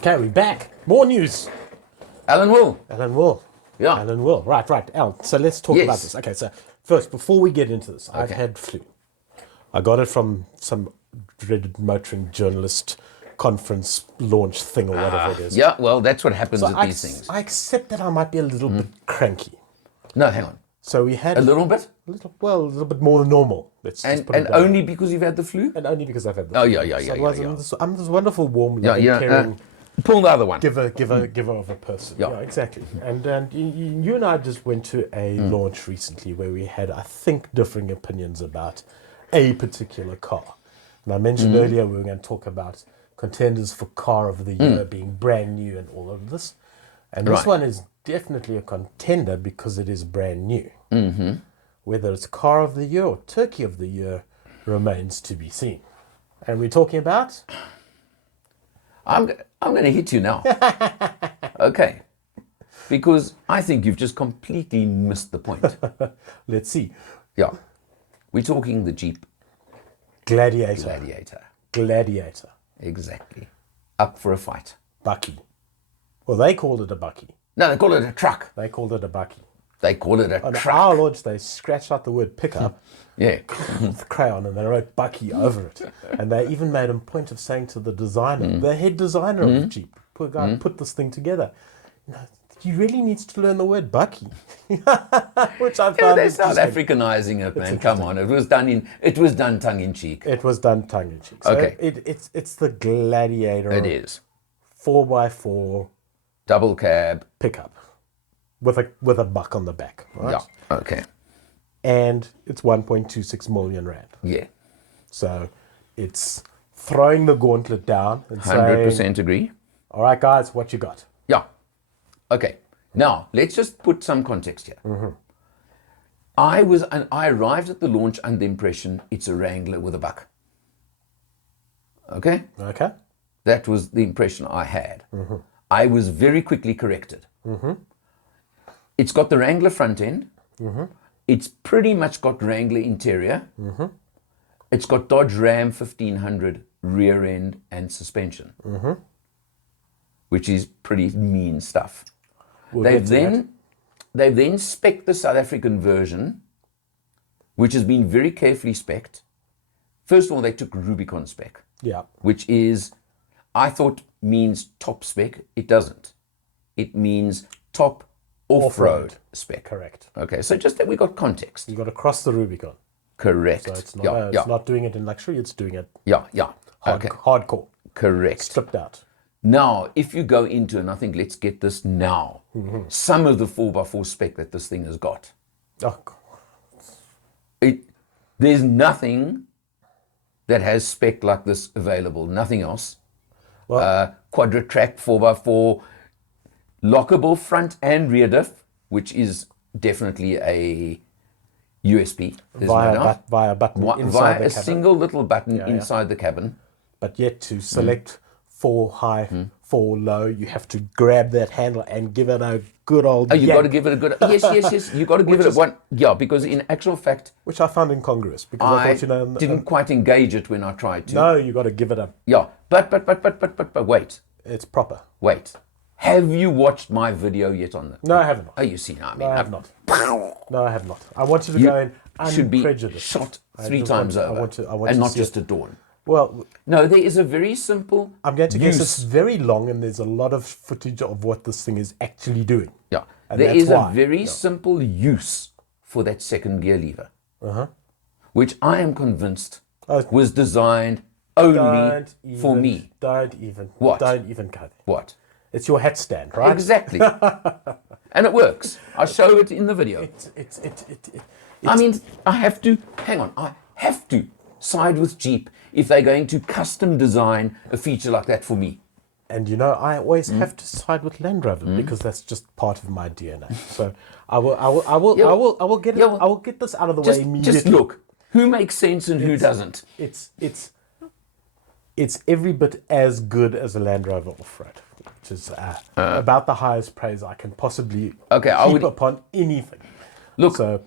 Okay, we're back. More news. Alan Wool. Alan Wool. Yeah. Alan Wool. Right. Alan, so let's talk about this. Okay, so first, before we get into this, I've had flu. I got it from some dreaded motoring journalist conference launch thing or whatever it is. Yeah, well, that's what happens So at these things. I accept that I might be a little bit cranky. No, hang on. So we had A little bit? a little bit more than normal. Let's just put it And that way. only because you've had the flu? And only because I've had this. Oh, yeah. I'm this wonderful, warm, loving, caring, Pull the other one. giver of a person. Yeah. Exactly. And you and I just went to a launch recently where we had, I think, differing opinions about a particular car. And I mentioned earlier we were going to talk about contenders for car of the year being brand new and all of this. And this one is definitely a contender because it is brand new. Mm-hmm. Whether it's car of the year or turkey of the year remains to be seen. And we're talking about? I'm going to hit you now. Okay. Because I think you've just completely missed the point. Let's see. Yeah. We're talking the Jeep Gladiator. Gladiator. Exactly. Up for a fight. Bucky. Well, they called it a Bucky. No, they call it a truck. They called it a Bucky. They call it a On truck. our launch, they scratched out the word pickup Yeah. with crayon and they wrote Bucky over it. And they even made a point of saying to the designer, the head designer of Jeep, poor guy, put this thing together. You know, he really needs to learn the word Bucky, which I found They're South interesting. Africanizing it, man. Come on. It was done tongue in cheek. It was done tongue in cheek. So Okay. it's the Gladiator. It is. 4x4 Double cab. pickup with a buck on the back, right? Yeah. Okay. And it's 1.26 million rand. Yeah. So it's throwing the gauntlet down and 100% saying, agree. all right, guys, what you got? Yeah. Okay. Now, let's just put some context here. Mm-hmm. I arrived at the launch under the impression it's a Wrangler with a buck. Okay? Okay. That was the impression I had. Mm-hmm. I was very quickly corrected. Mm-hmm. It's got the Wrangler front end. Mm-hmm. It's pretty much got Wrangler interior. Mm-hmm. It's got Dodge Ram 1500 rear end and suspension, which is pretty mean stuff. They've then spec'd the South African version, which has been very carefully spec'd. First of all, they took Rubicon spec, which is, I thought, means top spec. It doesn't. It means top off-road spec. Correct. Okay, so just that we got context. You got to cross the Rubicon. Correct. So it's not, it's not doing it in luxury, it's doing it hardcore. Correct. Stripped out. Now, if you go into, and I think let's get this now, some of the 4x4 spec that this thing has got. Oh, God. There's nothing that has spec like this available, nothing else. Well, Quadra-track 4x4, lockable front and rear diff, which is definitely a USP. via a button inside Via the a cabin. single little button inside the cabin. But yet to select 4 high, 4 low, you have to grab that handle and give it a good old Oh, you got to yank, give it a good, yes. You got to give it a one, because in actual fact, which I found incongruous because I thought, didn't quite engage it when I tried to. no, you got to give it a, Yeah, but wait. it's proper. Have you watched my video yet on that? No, I haven't. Oh, you see, I mean, No, I have not. No, I have not. I wanted to go in should be unprejudiced. shot I 3 just times want- I over, want to- I want and to not see just it. adorn. Well, No, there is a very simple I'm going to guess use. it's very long and there's a lot of footage of what this thing is actually doing. Yeah, And there that's is why. a very simple use for that second gear lever, which I am convinced Oh. was designed only for even- me. Don't even go there. What? It's your hat stand, right? Exactly. And it works. I show it in the video. I mean, I have to side with Jeep if they're going to custom design a feature like that for me. And you know, I always have to side with Land Rover because that's just part of my DNA. So I will get this out of the way immediately. Just look, who makes sense and who doesn't. It's every bit as good as a Land Rover off-road, which is about the highest praise I can possibly heap upon anything. Look, So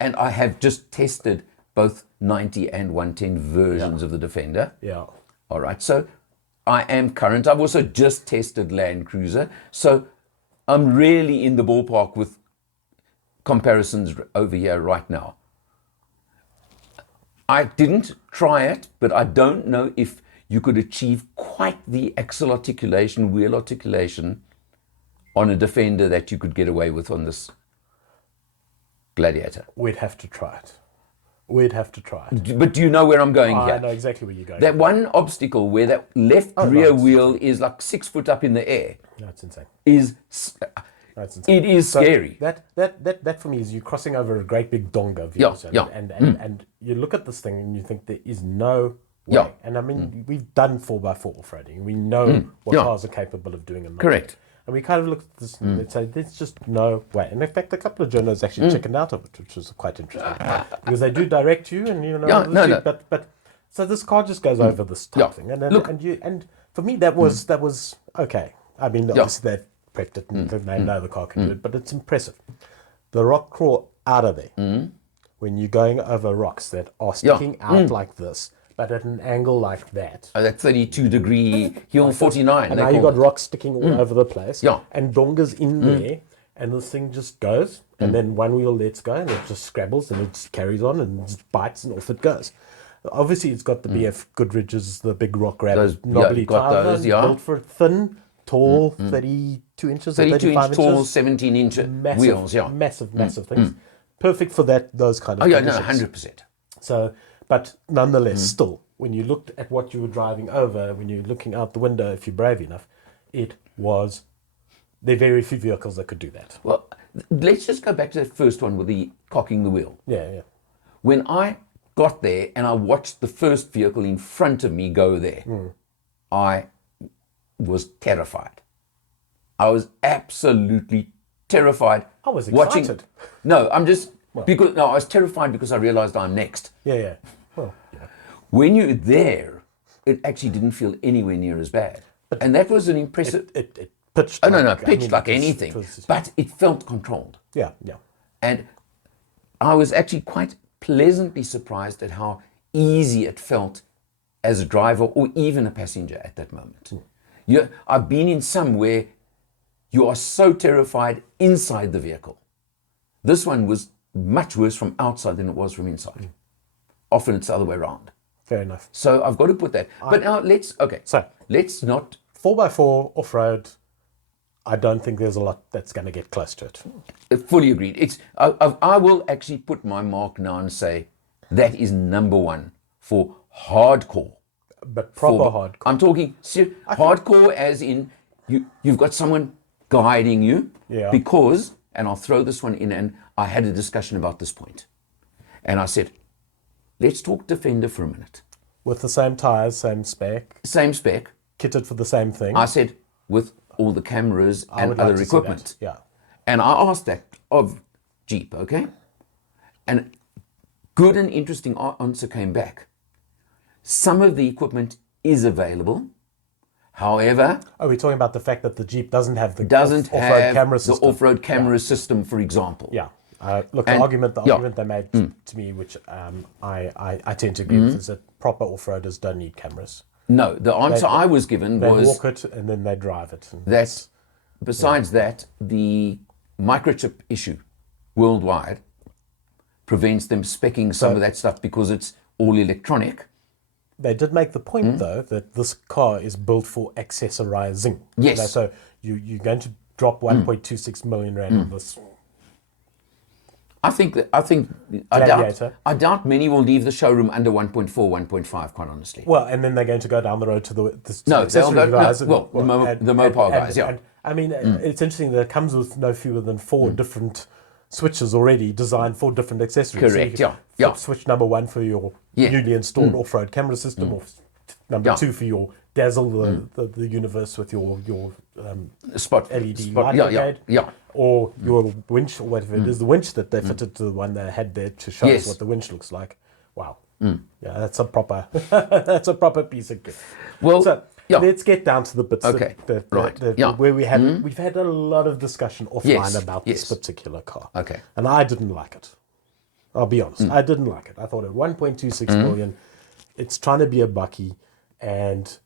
and I have just tested both 90 and 110 versions of the Defender. yeah, All right, so I am current. I've also just tested Land Cruiser. So I'm really in the ballpark with comparisons over here right now. I didn't try it, but I don't know if you could achieve quite the axle articulation, wheel articulation on a Defender that you could get away with on this Gladiator. We'd have to try it. We'd have to try it. But do you know where I'm going here? I know exactly where you're going. That one obstacle where that left rear wheel is like 6 foot up in the air. That's insane. That's insane. It is scary. That for me is you crossing over a great big donga view. And you look at this thing and you think there is no way. Yeah. And I mean, we've done 4x4 off-roading. We know what cars are capable of doing. And Correct. And we kind of looked at this and they'd say, there's just no way. And in fact, a couple of journalists actually chickened out of it, which was quite interesting. Because they do direct you and, you know, no. But so this car just goes over this type thing. And for me, that was okay. I mean, obviously they've prepped it and they know the car can do it, but it's impressive. The rock crawl out of there, when you're going over rocks that are sticking out like this, but at an angle like that. Oh, that 32-degree hill 49. And now you've got rocks sticking all over the place. Yeah. And dongas in there. And this thing just goes. And then one wheel lets go and it just scrabbles and it just carries on and just bites and off it goes. Obviously, it's got the BF Goodridges, the big rock rabbit, knobbly tires, built for thin, tall, 32 inches, 32-inch tall, inches. 17-inch wheels, Massive things. Perfect for those kind of conditions. 100%. So, but nonetheless, still, when you looked at what you were driving over, when you're looking out the window, if you're brave enough, there are very few vehicles that could do that. Well, let's just go back to the first one with the cocking the wheel. Yeah. When I got there and I watched the first vehicle in front of me go there, I was terrified. I was absolutely terrified. I was excited. I was terrified because I realized I'm next. Yeah. Well, When you're there, it actually didn't feel anywhere near as bad. And that was an impressive... It pitched. Pitched like anything. But it felt controlled. Yeah. And I was actually quite pleasantly surprised at how easy it felt as a driver or even a passenger at that moment. I've been in some where you are so terrified inside the vehicle. This one was much worse from outside than it was from inside. Often it's the other way around. Fair enough. So I've got to put that. But now let's not... 4x4 off-road, I don't think there's a lot that's going to get close to it. Fully agreed. I will actually put my mark now and say that is number one for hardcore. But proper hardcore. I'm talking hardcore as in you've got someone guiding you. Yeah. Because, and I'll throw this one in, and I had a discussion about this point. And I said, let's talk Defender for a minute. With the same tyres, same spec. Same spec. Kitted for the same thing. I said, with all the cameras and other equipment. Yeah. And I asked that of Jeep, okay? And good and interesting answer came back. Some of the equipment is available. However... Are we talking about the fact that the Jeep doesn't have the off-road camera system? The off-road camera system, for example. Yeah. Look, the argument they made to me, which I tend to agree with, is that proper off-roaders don't need cameras. No, the answer I was given was... They walk it and then they drive it. Besides that, the microchip issue worldwide prevents them speccing some of that stuff because it's all electronic. They did make the point, though, that this car is built for accessorizing. Yes. So you're going to drop 1.26 million rand on this. I doubt many will leave the showroom under 1.4, 1.5, quite honestly. Well, and then they're going to go down the road to the accessory guys. the Mopar guys, yeah. And, I mean, it's interesting that it comes with no fewer than 4 different switches already designed for different accessories. Correct, so switch number 1 for your newly installed off-road camera system, or number 2 for your Dazzle, the universe with your spot LED light brigade, or your winch, or whatever it is, the winch that they fitted to the one they had there to show us what the winch looks like. Wow, yeah, that's a proper piece of kit. Well, so let's get down to the bits. Okay, where we've had a lot of discussion offline about this particular car. Okay, and I didn't like it. I'll be honest, I didn't like it. I thought at 1.26 million, it's trying to be a bucky, and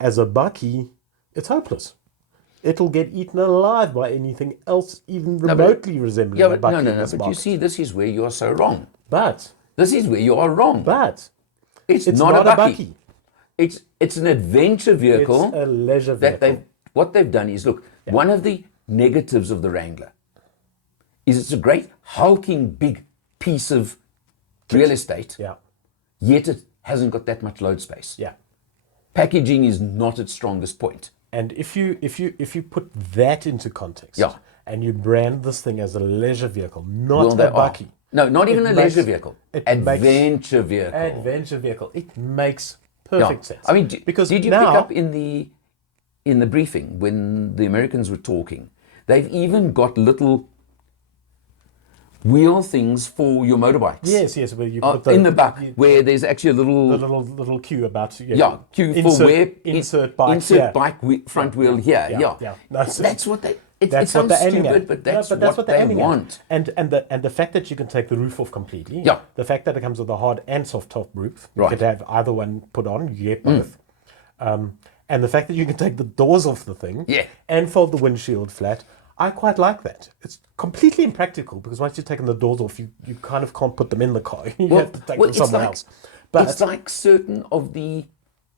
As a bakkie, it's hopeless. It'll get eaten alive by anything else even remotely resembling Yeah, a but bakkie no, in no, no. this But you market. see, this is where you are so wrong. But This is where you are wrong. It's it's not, not a a bakkie. bakkie. It's an adventure vehicle. It's a leisure that vehicle. what they've done is, look, one of the negatives of the Wrangler is it's a great hulking big piece of real estate, Yeah, yet it hasn't got that much load space. yeah. Packaging is not its strongest point. And if you put that into context, Yeah. and you brand this thing as a leisure vehicle, not Well, they a are. bakkie. No, not even It a leisure makes- vehicle. it Adventure vehicle. Adventure vehicle. It makes Yeah. perfect sense. I mean, because did you now, pick up in the briefing when the Americans were talking? They've even got little wheel things for your motorbikes. Yes, where you put In the back, where there's actually a little the little cue about cue insert, for where insert bike insert here. bike front wheel here. Yeah. That's what they. It That's what sounds they're aiming stupid, at. but that's, that's what they're they aiming want. at. And the fact that you can take the roof off completely. Yeah. The fact that it comes with a hard and soft top roof. You Right. could have either one put on. You get both. And the fact that you can take the doors off the thing. Yeah. And fold the windshield flat. I quite like that. It's completely impractical because once you've taken the doors off, you kind of can't put them in the car. You have to take them somewhere else. But it's like certain of the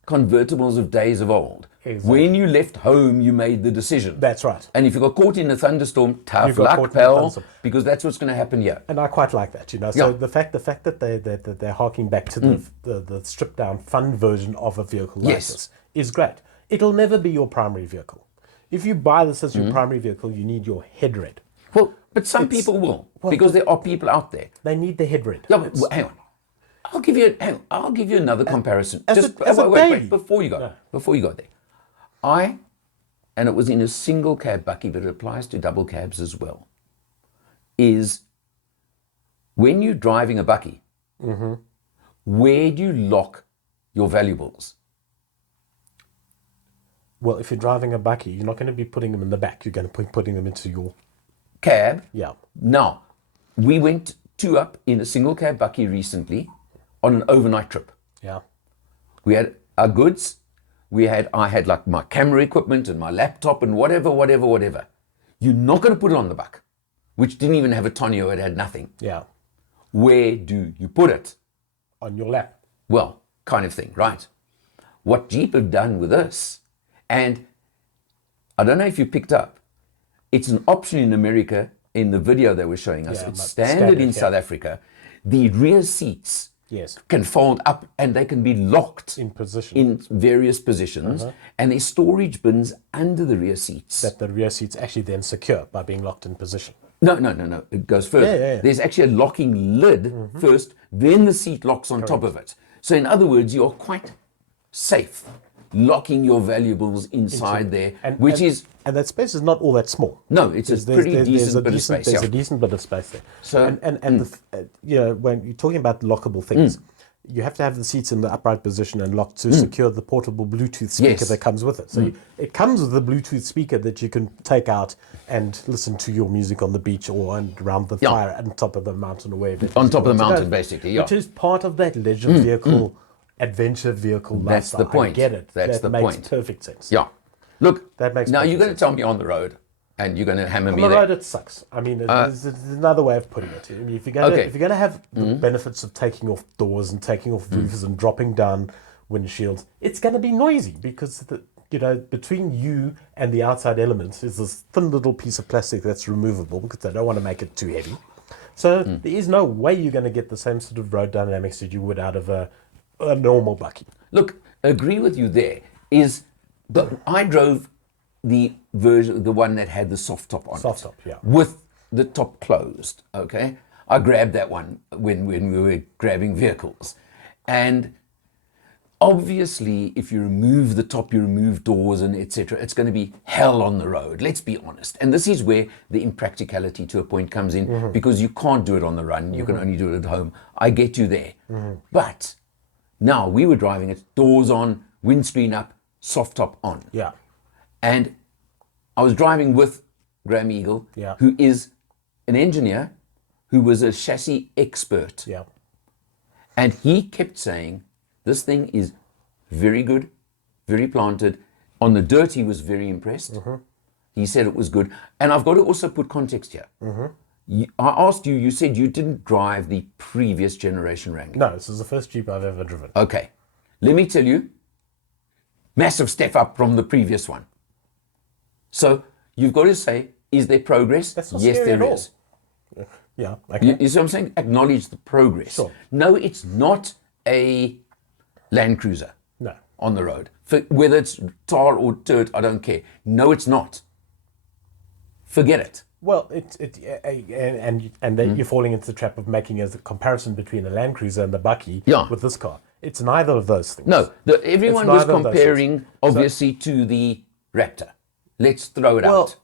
convertibles of days of old. Exactly. When you left home, you made the decision. That's right. And if you got caught in a thunderstorm, tough You got caught luck, in a pal, thunderstorm. because that's what's going to happen here. And I quite like that, So Yeah. the fact that they're harking back to the stripped down fun version of a vehicle like Yes. this is great. It'll never be your primary vehicle. If you buy this as your primary vehicle, you need your headred. Well, but some people will, because there are people out there. They need the headred. Yeah, but hang on. I'll give you another comparison. as a daily. Before you go there. And it was in a single cab bakkie, but it applies to double cabs as well, is when you're driving a bakkie, where do you lock your valuables? Well, if you're driving a bakkie, you're not going to be putting them in the back. You're going to be putting them into your Cab. yeah. Now, we went up in a single cab bakkie recently on an overnight trip. Yeah. We had our goods. I had like my camera equipment and my laptop and whatever. You're not going to put it on the back, which didn't even have a tonneau. It had nothing. Yeah. Where do you put it? On your lap. Well, kind of thing, right? What Jeep have done with this, and I don't know if you picked up, it's an option in America in the video they were showing us. Yeah, It's but standard in yeah. South Africa. The rear seats Yes. can fold up and they can be locked In position. in various positions, and there's storage bins under the rear seats. That the rear seat's actually then secure by being locked in position. No. It goes further. Yeah. There's actually a locking lid first, then the seat locks on top of it. So in other words, you're quite safe locking your valuables inside there, which is... And that space is not all that small. No, it's a pretty decent bit of space. There's Yeah. a decent bit of space there. So- When you're talking about lockable things, you have to have the seats in the upright position and locked to secure the portable Bluetooth speaker Yes. that comes with it. So it comes with a Bluetooth speaker that you can take out and listen to your music on the beach or around the fire on top of the mountain or wherever. On top of the mountain, basically, yeah. Which is part of that leisure vehicle, adventure vehicle That's lifestyle. the point. I get it. That's that the makes point. perfect sense. Yeah. Look, That makes now perfect you're going to sense. tell me on the road, and you're going to hammer me On the there. road, it sucks. I mean, there's another way of putting it. I mean, if you're going to have the benefits of taking off doors and taking off roofs and dropping down windshields, it's going to be noisy because between you and the outside elements is this thin little piece of plastic that's removable because they don't want to make it too heavy. So there is no way you're going to get the same sort of road dynamics that you would out of a normal bakkie. Look, agree with you there. I drove the version, the one that had the soft top on Soft it. top, yeah. With the top closed, okay? I grabbed that one when we were grabbing vehicles. And obviously, if you remove the top, you remove doors and etc., it's going to be hell on the road, let's be honest. And this is where the impracticality to a point comes in, because you can't do it on the run, you can only do it at home. I get you there. But now we were driving it, doors on, windscreen up, soft top on. Yeah. And I was driving with Graham Eagle, Yeah. who is an engineer who was a chassis expert. Yeah. And he kept saying, this thing is very good, very planted. On the dirt, he was very impressed. He said it was good. And I've got to also put context here. I asked you, you said you didn't drive the previous generation Wrangler. No, this is the first Jeep I've ever driven. Okay. Let me tell you, massive step up from the previous one. So you've got to say, is there progress? That's not yes, scary there at all. is. Yeah, okay. You see what I'm saying? Acknowledge the progress. Sure. No, it's not a Land Cruiser No. on the road. Whether it's tar or dirt, I don't care. No, it's not. Forget it. Well, and then you're falling into the trap of making a comparison between a Land Cruiser and the Bucky with this car. It's neither of those things. No, everyone was comparing, obviously, to the Raptor. Let's throw it out.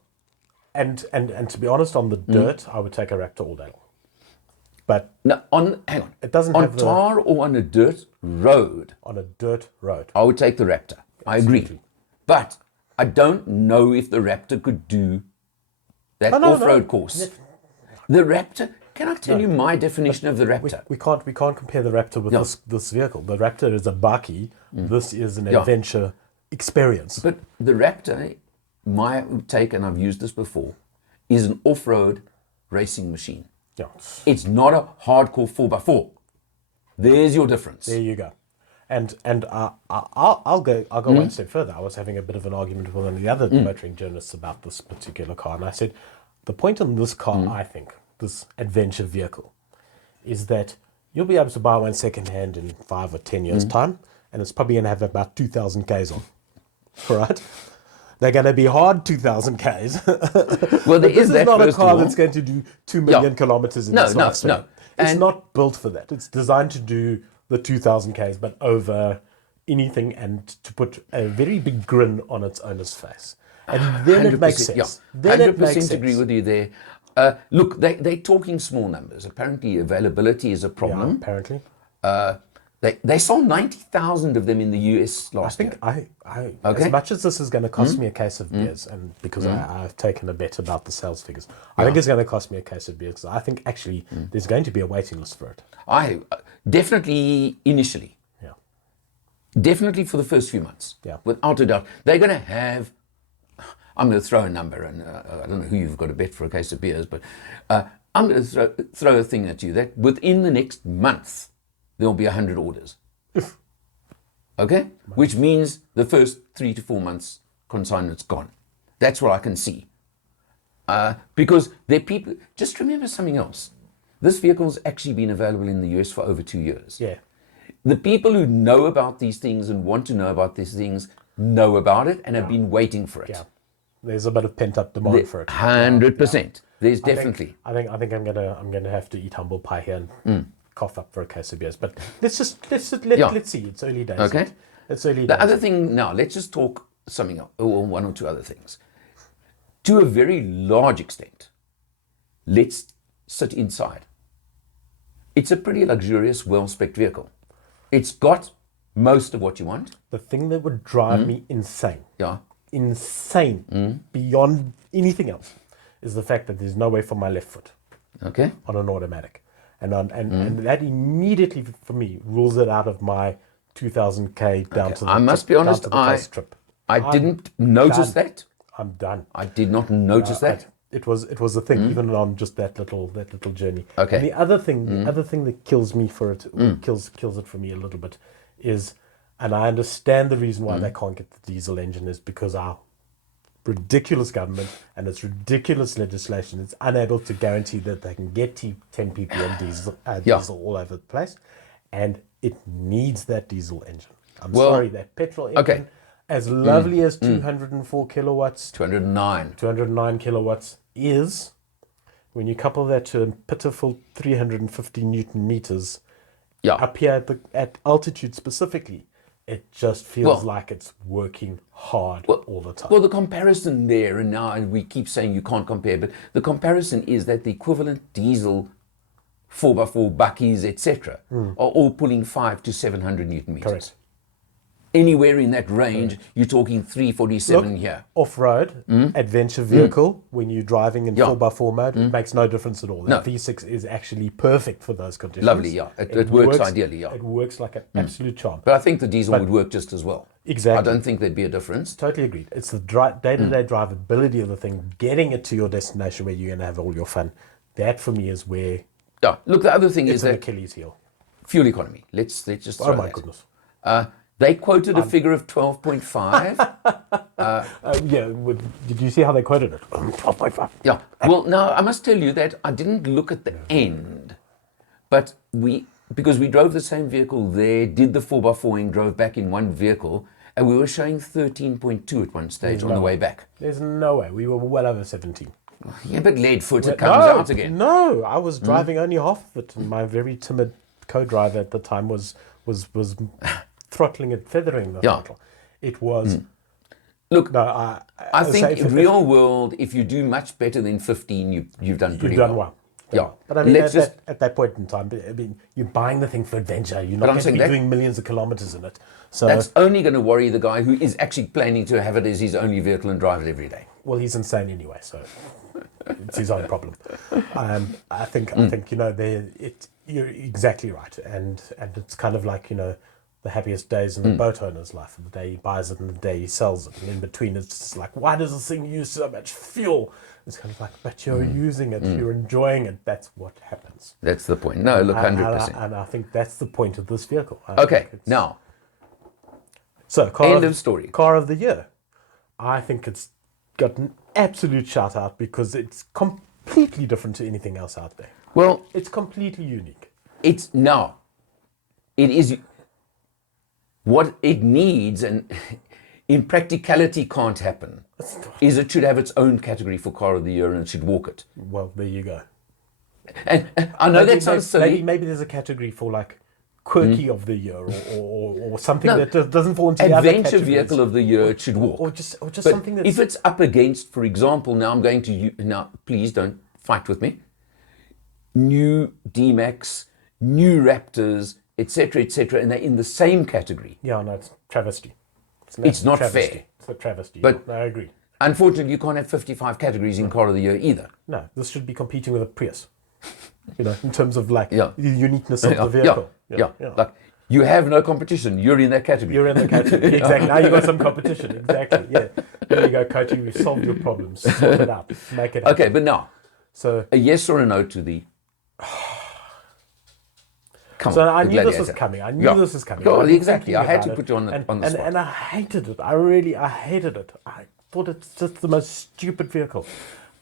And to be honest, on the dirt, I would take a Raptor all day long. But no, hang on. It doesn't on have tar or on a dirt road. On a dirt road, I would take the Raptor. I agree. But I don't know if the Raptor could do that off-road course. The Raptor. Can I tell you my definition of the Raptor? We can't compare the Raptor with this vehicle. The Raptor is a Bucky. This is an adventure experience. But the Raptor, my take, and I've used this before, is an off-road racing machine. Yeah. It's not a hardcore 4x4. There's your difference. There you go. And I'll go one step further. I was having a bit of an argument with one of the other motoring journalists about this particular car, and I said the point on this car, I think, this adventure vehicle, is that you'll be able to buy one secondhand in 5 or 10 years' time, and it's probably going to have about 2,000 Ks on. All right? They're going to be hard 2,000 Ks. Well, this is not a car that's going to do 2 million kilometers in its lifespan. No. It's not built for that. It's designed to do the 2,000 Ks, but over anything, and to put a very big grin on its owner's face. And then it makes sense. Yeah, 100% agree with you there. Look, they're talking small numbers. Apparently, availability is a problem. Yeah, apparently. They sold 90,000 of them in the US last year. As much as this is going to cost me a case of beers, and because I've taken a bet about the sales figures, I think it's going to cost me a case of beers, because I think actually there's going to be a waiting list for it. Definitely initially. Yeah. Definitely for the first few months. Yeah. Without a doubt. They're going to have, I'm going to throw a number, and I don't know who you've got to bet for a case of beers, but I'm going to throw a thing at you that within the next month, there'll be 100 orders. Okay? Which means the first 3 to 4 months consignment's gone. That's what I can see. Because there are people, just remember something else. This vehicle's actually been available in the US for over 2 years. Yeah. The people who know about these things and want to know about these things know about it and have been waiting for it. Yeah. There's a bit of pent-up demand for it. 100%. There's definitely. I think I'm gonna have to eat humble pie here and cough up for a case of beers. But let's see. It's early days. Okay. It's early days. The other thing now, let's just talk something else, or one or two other things. To a very large extent, let's sit inside. It's a pretty luxurious, well-spec'd vehicle. It's got most of what you want. The thing that would drive me insane, beyond anything else, is the fact that there's no way for my left foot on an automatic. And that immediately, for me, rules it out of my 2,000 down to the I must be honest, trip. I didn't notice that. I'm done. I did not notice that. It was a thing, even on just that little journey. Okay. And the other thing that kills me for it, kills it for me a little bit, is, and I understand the reason why they can't get the diesel engine, is because our ridiculous government and its ridiculous legislation is unable to guarantee that they can get 10 ppm diesel all over the place, and it needs that diesel engine. I'm sorry, that petrol engine, as lovely as 204 kilowatts, 209 kilowatts is, when you couple that to a pitiful 350 newton meters up here at altitude specifically, it just feels like it's working hard all the time. Well, the comparison there, and now we keep saying you can't compare, but the comparison is that the equivalent diesel 4x4 Buckies, etc., are all pulling 500 to 700 newton meters. Correct. Anywhere in that range, you're talking 347 here. Off-road, adventure vehicle, when you're driving in 4x4 mode, it makes no difference at all. The V6 is actually perfect for those conditions. Lovely, It works ideally, It works like an absolute charm. But I think the diesel would work just as well. Exactly. I don't think there'd be a difference. Totally agreed. It's the day-to-day drivability of the thing, getting it to your destination where you're going to have all your fun. That for me is where Yeah. Look, the other thing it's is an that Achilles heel. fuel economy. Let's just throw Oh my that. goodness. They quoted a figure of 12.5. Did you see how they quoted it? 12.5. Yeah. Well, now I must tell you that I didn't look at the end, but because we drove the same vehicle there, did the 4x4ing, drove back in one vehicle, and we were showing 13.2 at one stage on the way back. There's no way. We were well over 17. Yeah, but lead foot, it comes out again. No, I was driving only half of it. And my very timid co-driver at the time was throttling it, feathering the throttle. It was. Look, No, I think in real world, if you do much better than 15, you've done pretty you've done well. well. Yeah. But I mean, Let's at that point in time, I mean, you're buying the thing for adventure. You're not I'm going to saying be that- doing millions of kilometers in it. So, That's only going to worry the guy who is actually planning to have it as his only vehicle and drive it every day. well, he's insane anyway, so it's his own problem. I think you're exactly right, and it's kind of like the happiest days in the boat owner's life, the day he buys it and the day he sells it, and in between it's just like, why does this thing use so much fuel? It's kind of like, but you're using it, you're enjoying it. That's what happens. That's the point. No, look, 100%. And I think that's the point of this vehicle. Okay, now, so end of story. Car of the year. I think it's got an absolute shout out because it's completely different to anything else out there. Well, It's completely unique. it is what it needs, and in practicality can't happen, is it should have its own category for car of the year and it should walk it. Well, there you go. And I know that sounds silly. Maybe there's a category for like quirky of the year or something that doesn't fall into the other Adventure categories. vehicle of the year, it should walk. Or just But something that's... if it's up against, for example, now please don't fight with me, new D-Max, new Raptors, etc., and they're in the same category. Yeah, no, it's travesty. It's not travesty. fair. It's a travesty. But- I agree. Unfortunately, you can't have 55 categories in car of the year either. No, this should be competing with a Prius. In terms of like Yeah. the uniqueness of the vehicle. Yeah. Like, you have no competition. You're in that category. You're in the category. Exactly. Now you've got some competition. Exactly. Yeah. There you go, coaching. We've solved your problems. Sort it out. Make it happen. Okay, but now, So, a yes or a no to the... Come so on, I the knew this Gladiator. was coming. I knew Yeah. this was coming. Oh, I've been exactly. thinking I had about to it, put you on the spot. And I hated it. I hated it. I thought it's just the most stupid vehicle.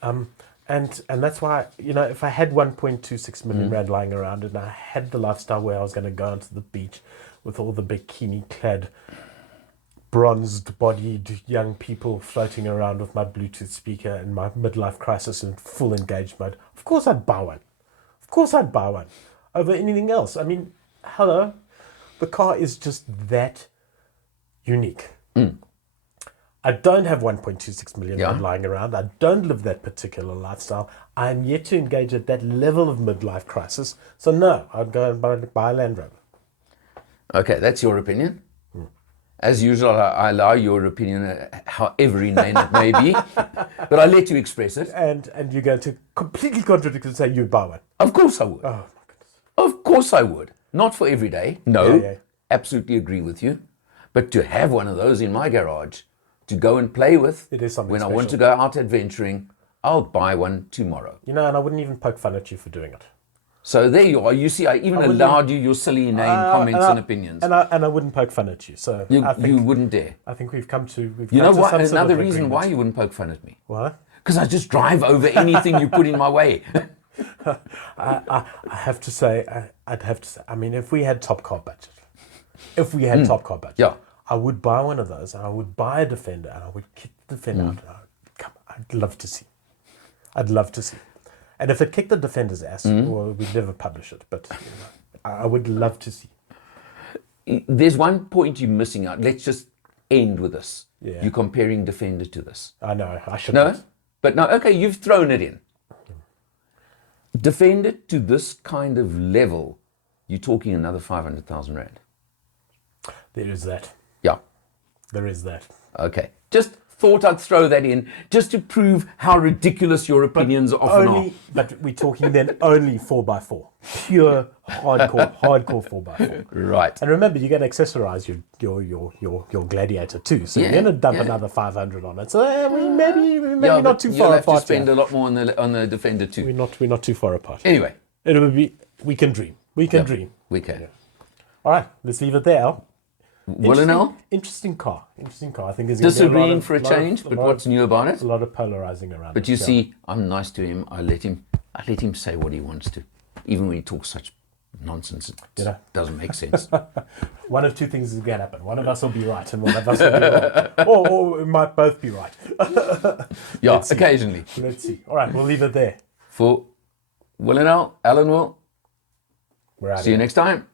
And that's why, if I had 1.26 million rand lying around and I had the lifestyle where I was going to go onto the beach with all the bikini-clad, bronzed-bodied young people floating around with my Bluetooth speaker and my midlife crisis in full engaged mode, of course I'd buy one. Of course I'd buy one over anything else. I mean, hello, the car is just that unique. I don't have 1.26 million rand lying around. I don't live that particular lifestyle. I'm yet to engage at that level of midlife crisis. So no, I'd go and buy a Land Rover. Okay, that's your opinion. As usual, I allow your opinion, however inane it may be, but I let you express it. And you're going to completely contradict and say you'd buy one. Of course I would. Oh my goodness. Of course I would. Not for every day. No, Yeah. absolutely agree with you. But to have one of those in my garage to go and play with It is something when I want to special. go out adventuring, I'll buy one tomorrow. And I wouldn't even poke fun at you for doing it. So there you are. You see, I even allowed you your silly inane comments and opinions. And I wouldn't poke fun at you. So I think You wouldn't dare. I think we've come to You know to what? some sort Another of reason agreement. why you wouldn't poke fun at me. Why? Because I just drive over anything you put in my way. I have to say, I mean, if we had top car budget, Yeah. I would buy one of those, and I would buy a Defender, and I would kick the Defender out. I'd love to see. And if it kicked the Defender's ass, well, we'd never publish it. But I would love to see. There's one point you're missing out. Let's just end with this. Yeah. You're comparing Defender to this. I know I shouldn't. No? But no, okay, you've thrown it in. Defender to this kind of level, you're talking another 500,000 Rand. There is that. Yeah. There is that. Okay. Just thought I'd throw that in just to prove how ridiculous your opinions often are. But we're talking then only 4x4, pure hardcore 4x4. Right. And remember, you're going to accessorize your Gladiator too, so you're going to dump another 500 on it. So maybe not too far You'll have apart. to spend a lot more on the Defender too. We're not too far apart. Anyway, we can dream. We can dream. we can. All right, let's leave it there. Willenel, Interesting car. I think it's disagreeing for a change, but what's new about it? A lot of polarizing around. But you see, I'm nice to him. I let him say what he wants to, even when he talks such nonsense. It doesn't make sense. One of two things is going to happen. One of us will be right, and one of us will be wrong, or we might both be right. Yeah, occasionally. Let's see. All right, we'll leave it there. For Willenel, Alan will. We're out. See you next time.